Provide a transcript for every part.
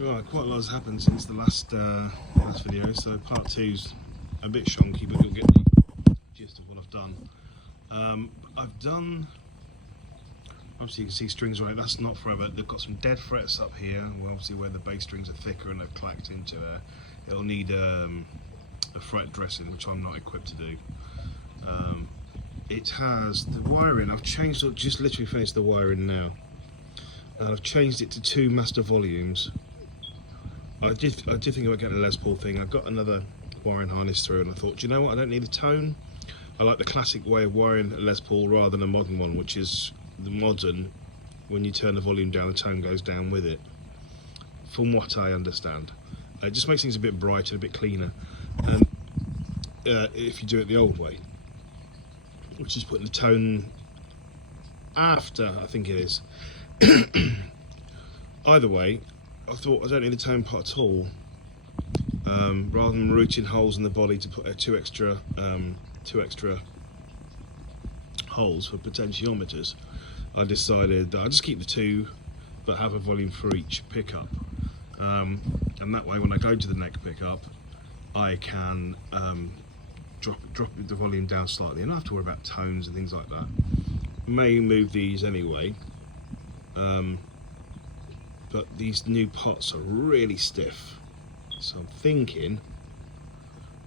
Right, quite a lot has happened since the last video, so part two's a bit shonky, but you'll get the gist of what I've done. I've done, obviously you can see strings on it, that's not forever. They've got some dead frets up here, well, obviously where the bass strings are thicker and they're clacked into there. It'll need a fret dressing, which I'm not equipped to do. It has the wiring, I've changed, just literally finished the wiring now. I've changed it to 2 master volumes. I did think about getting a Les Paul thing. I got another wiring harness through and I thought, do you know what, I don't need a tone. I like the classic way of wiring a Les Paul rather than a modern one, which is the modern, when you turn the volume down, the tone goes down with it. From what I understand. It just makes things a bit brighter, a bit cleaner. And if you do it the old way, which is putting the tone after, I think it is. Either way, I thought I don't need a tone pot at all. Rather than routing holes in the body to put two extra holes for potentiometers, I decided that I'll just keep the 2, but have a volume for each pickup. And that way, when I go to the neck pickup, I can drop the volume down slightly, and I don't have to worry about tones and things like that. May move these anyway. But these new pots are really stiff, so I'm thinking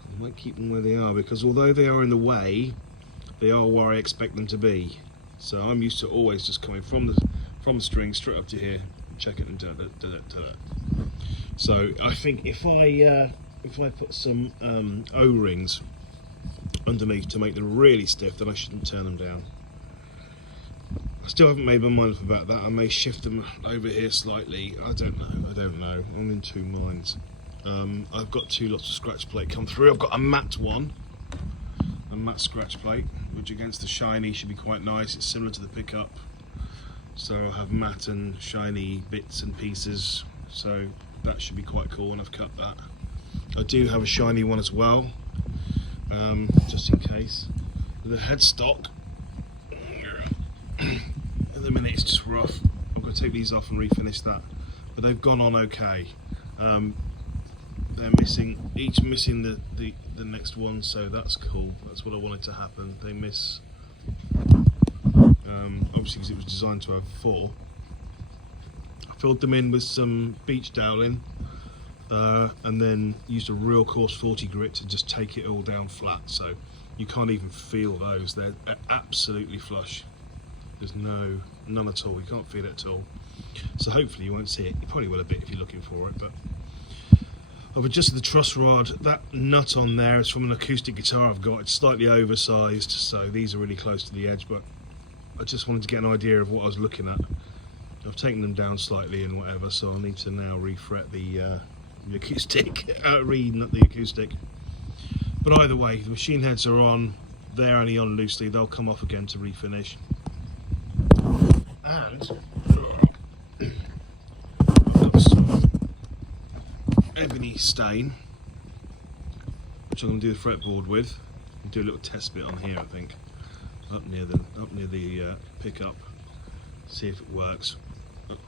I might keep them where they are, because although they are in the way, they are where I expect them to be. So I'm used to always just coming from the string straight up to here, check it and do that. So I think if I put some O-rings underneath to make them really stiff, then I shouldn't turn them down. I still haven't made my mind up about that. I may shift them over here slightly. I don't know. I'm in 2 minds. I've got 2 lots of scratch plate come through. I've got a matte one, a matte scratch plate, which against the shiny should be quite nice. It's similar to the pickup. So I'll have matte and shiny bits and pieces. So that should be quite cool, and I've cut that. I do have a shiny one as well, just in case. The headstock, at the minute it's just rough. I'm going to take these off and refinish that, but they've gone on okay. They're missing, each missing the next one, so that's cool. That's what I wanted to happen. They miss, obviously because it was designed to have 4. I filled them in with some beach doweling, and then used a real coarse 40 grit to just take it all down flat, so you can't even feel those. They're absolutely flush. There's none at all. You can't feel it at all. So hopefully you won't see it. You probably will a bit if you're looking for it. But I've adjusted the truss rod. That nut on there is from an acoustic guitar I've got. It's slightly oversized, so these are really close to the edge. But I just wanted to get an idea of what I was looking at. I've taken them down slightly and whatever, so I need to now refret the acoustic, re-nut the acoustic. But either way, the machine heads are on. They're only on loosely. They'll come off again to refinish. And I've got some ebony stain, which I'm going to do the fretboard with. And do a little test bit on here, I think, up near the pickup. See if it works.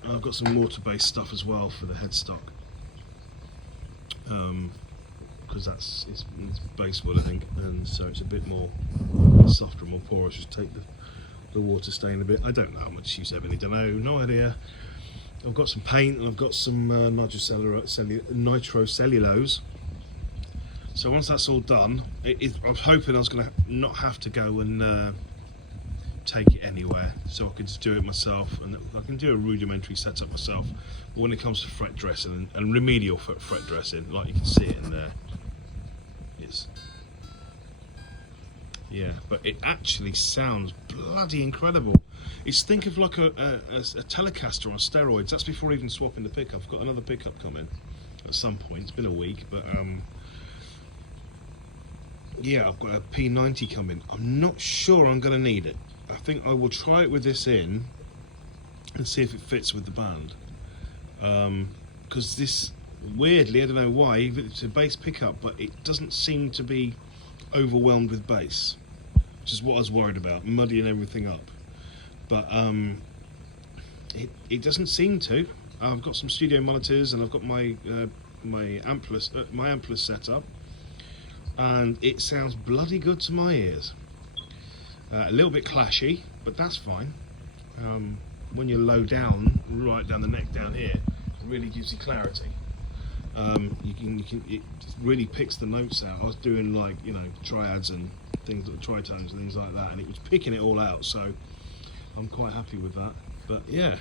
I've got some mortar-based stuff as well for the headstock, because it's basswood, I think, and so it's a bit more softer, more porous. Just take the water stain a bit. I don't know how much use ebony, don't know, no idea. I've got some paint and I've got some nitrocellulose. So once that's all done, I was hoping I was going to not have to go and take it anywhere, so I could just do it myself, and I can do a rudimentary setup myself. But when it comes to fret dressing and remedial fret dressing, like you can see it in there, yeah, but it actually sounds bloody incredible. It's, think of like a Telecaster on steroids. That's before even swapping the pickup. I've got another pickup coming at some point. It's been a week, but yeah, I've got a P90 coming. I'm not sure I'm going to need it. I think I will try it with this in and see if it fits with the band. Because this, weirdly, I don't know why, it's a bass pickup, but it doesn't seem to be overwhelmed with bass, which is what I was worried about, muddying everything up. But it doesn't seem to. I've got some studio monitors and I've got my amplifs set up, and it sounds bloody good to my ears. A little bit clashy, but that's fine. When you're low down, right down the neck down here, it really gives you clarity. It really picks the notes out. I was doing like, you know, triads and things, tritones and things like that, and it was picking it all out, so I'm quite happy with that. But yeah,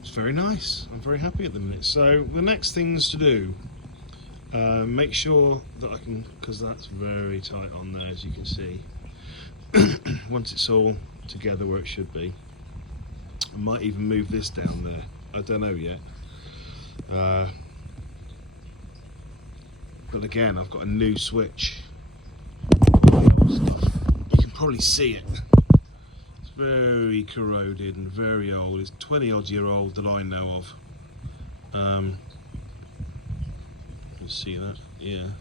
it's very nice. I'm very happy at the minute. So the next things to do, make sure that I can, because that's very tight on there, as you can see. Once it's all together where it should be, I might even move this down there. I don't know yet. But again, I've got a new switch. You can probably see it. It's very corroded and very old. It's 20 odd year old that I know of. You see that? Yeah.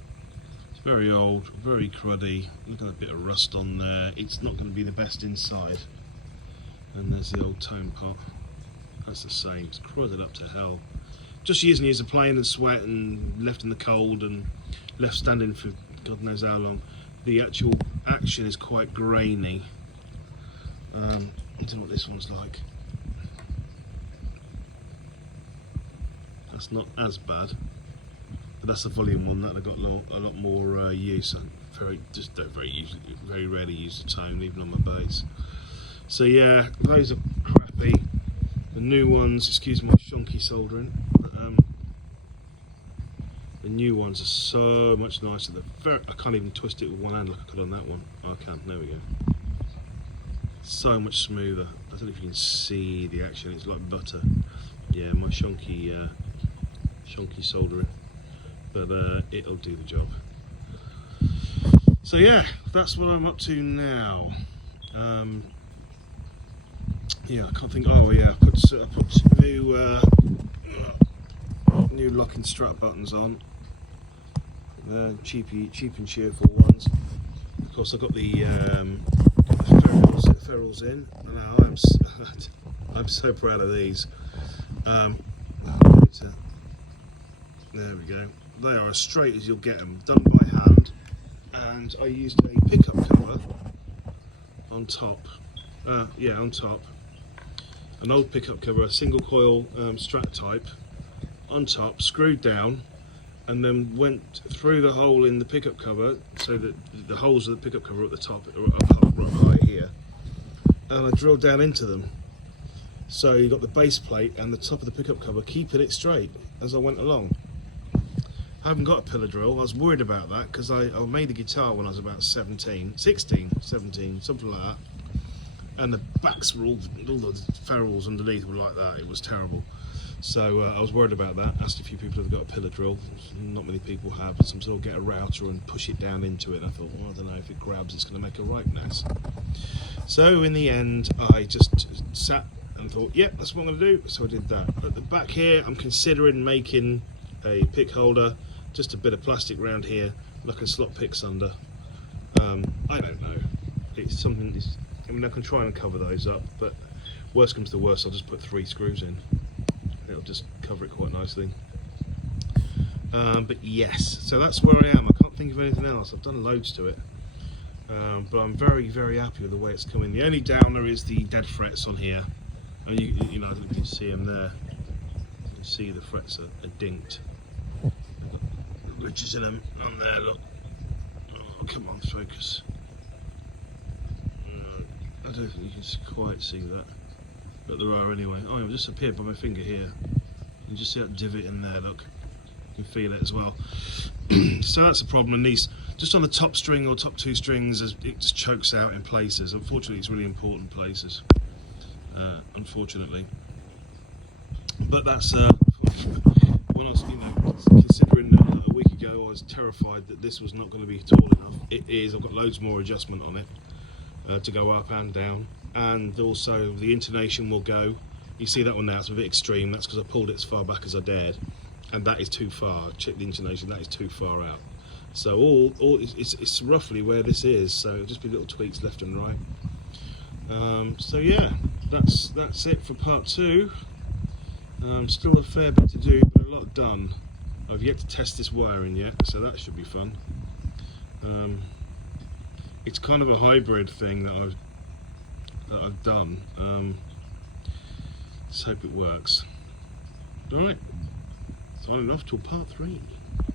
It's very old, very cruddy. Look at a bit of rust on there. It's not going to be the best inside. And there's the old tone pot. That's the same. It's corroded up to hell. Just years and years of playing and sweat and left in the cold and left standing for God knows how long. The actual action is quite grainy. I don't know what this one's like. That's not as bad, but that's the volume one that I got a lot more use. I very rarely use the tone, even on my bass. So yeah, those are crappy. The new ones, excuse my shonky soldering, but the new ones are so much nicer. I can't even twist it with one hand like I could on that one. Oh, I can, there we go. So much smoother. I don't know if you can see the action, it's like butter. Yeah, my shonky soldering, but it'll do the job. So yeah, that's what I'm up to now. Yeah, I can't think. Oh yeah, I put new locking strap buttons on. Cheap and cheerful ones. Of course, I got the ferrules in. Now I'm so proud of these. There we go. They are as straight as you'll get them, done by hand. And I used a pickup cover on top. Yeah, on top. An old pickup cover, a single coil strap type, on top, screwed down, and then went through the hole in the pickup cover, so that the holes of the pickup cover at the top are up right here, and I drilled down into them. So you got the base plate and the top of the pickup cover keeping it straight as I went along. I haven't got a pillar drill. I was worried about that because I made the guitar when I was about 16, 17, something like that. And the backs were all the ferrules underneath were like that. It was terrible. So I was worried about that. Asked a few people if they've got a pillar drill. Not many people have. Some sort of get a router and push it down into it. And I thought, well, I don't know, if it grabs, it's going to make a right mess. So in the end, I just sat and thought, yeah, that's what I'm going to do. So I did that. At the back here, I'm considering making a pick holder, just a bit of plastic round here, like a slot picks under. I don't know. It's something. I mean, I can try and cover those up, but worst comes to worst, I'll just put 3 screws in. It'll just cover it quite nicely. But yes, so that's where I am. I can't think of anything else. I've done loads to it, but I'm very, very happy with the way it's coming. The only downer is the dead frets on here, and you know, I don't know if you can see them there. You can see the frets are dinked. Ridges in them on there. Look. Oh, come on, focus. I don't think you can quite see that, but there are anyway. Oh, it just appeared by my finger here. You can just see that divot in there, look. You can feel it as well. So that's a problem, and these, just on the top string or top 2 strings, it just chokes out in places. Unfortunately, it's really important places, unfortunately. But that's, when I was, considering a week ago, I was terrified that this was not going to be tall enough. It is. I've got loads more adjustment on it. To go up and down, and also the intonation will go. You see that one now, it's a bit extreme. That's because I pulled it as far back as I dared, and that is too far. Check the intonation, that is too far out. So it's roughly where this is, so it'll just be little tweaks left and right. So yeah, that's it for part 2. Still a fair bit to do, but a lot done. I've yet to test this wiring yet, so that should be fun. It's kind of a hybrid thing that I've done. Let's hope it works. Alright, signing off till part 3.